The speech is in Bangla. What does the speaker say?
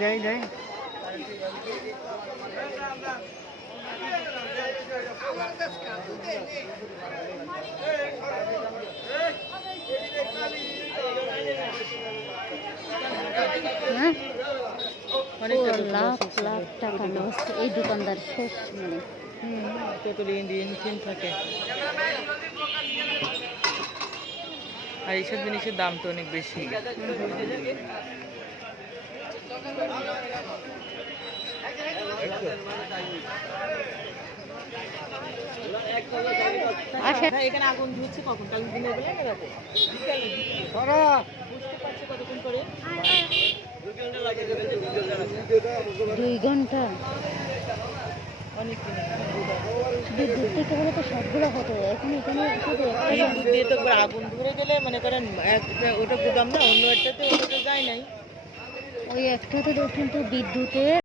দেই লাখ লাখ টাকা লস এই দোকানদার শেষ মানে কত ইঞ্জিন থাকে। আর এইসব জিনিসের দাম তো অনেক বেশি। এখানে আগুন ধরছে কখন? কাল দিনের বেলা না রাতে? বুঝতে পারছি কতক্ষণ করে? 2 ঘন্টা। অনেক বিদ্যুৎ থেকে বলে তো সবগুলো হতো, এখন এখানে শুধু বিদ্যুৎ দিয়ে তো একবার আগুন ধরে গেলে মনে করেন ওটা গুদাম না, অন্য একটাতে ওটা তো যায় নাই। ওই একটাতে কিন্তু বিদ্যুতের